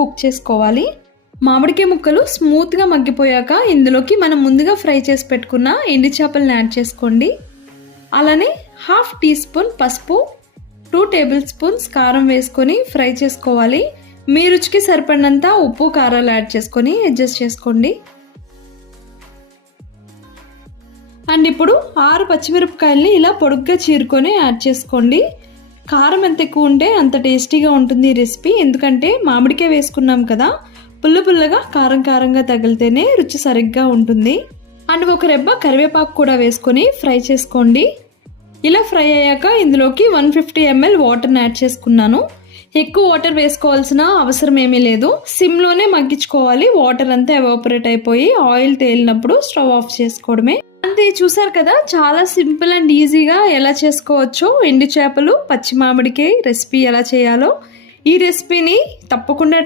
Cook చేసుకోవాలి. మామిడికాయ ముక్కలు స్మూత్గా మగ్గిపోయాక ఇందులోకి మనం ముందుగా ఫ్రై చేసి పెట్టుకున్న ఎండు చేపలను యాడ్ చేసుకోండి. అలానే 1/2 టీ స్పూన్ పసుపు, 2 టేబుల్ స్పూన్స్ కారం వేసుకొని ఫ్రై చేసుకోవాలి. మీ రుచికి సరిపడినంత ఉప్పు కారాలు యాడ్ చేసుకొని అడ్జస్ట్ చేసుకోండి. అండ్ ఇప్పుడు 6 పచ్చిమిరపకాయల్ని ఇలా పొడుగ్గా చీరుకొని యాడ్ చేసుకోండి. కారం ఎంత ఎక్కువ ఉంటే అంత టేస్టీగా ఉంటుంది ఈ రెసిపీ. ఎందుకంటే మామిడికాయ వేసుకున్నాం కదా, పుల్లగా కారంగా తగిలితేనే రుచి సరిగ్గా ఉంటుంది. అండ్ ఒక రెబ్బ కరివేపాకు కూడా వేసుకొని ఫ్రై చేసుకోండి. ఇలా ఫ్రై అయ్యాక ఇందులోకి 150 ml వాటర్ని యాడ్ చేసుకున్నాను. ఎక్కువ వాటర్ వేసుకోవాల్సిన అవసరం ఏమీ లేదు. సిమ్లోనే మగ్గించుకోవాలి. వాటర్ అంతా ఎవాపరేట్ అయిపోయి ఆయిల్ తేలినప్పుడు స్టవ్ ఆఫ్ చేసుకోవడమే. అంతే, చూసారు కదా, చాలా సింపుల్ అండ్ ఈజీగా ఎలా చేసుకోవచ్చో ఎండు చేపలు పచ్చి మామిడికాయ రెసిపీ ఎలా చేయాలో. ఈ రెసిపీని తప్పకుండా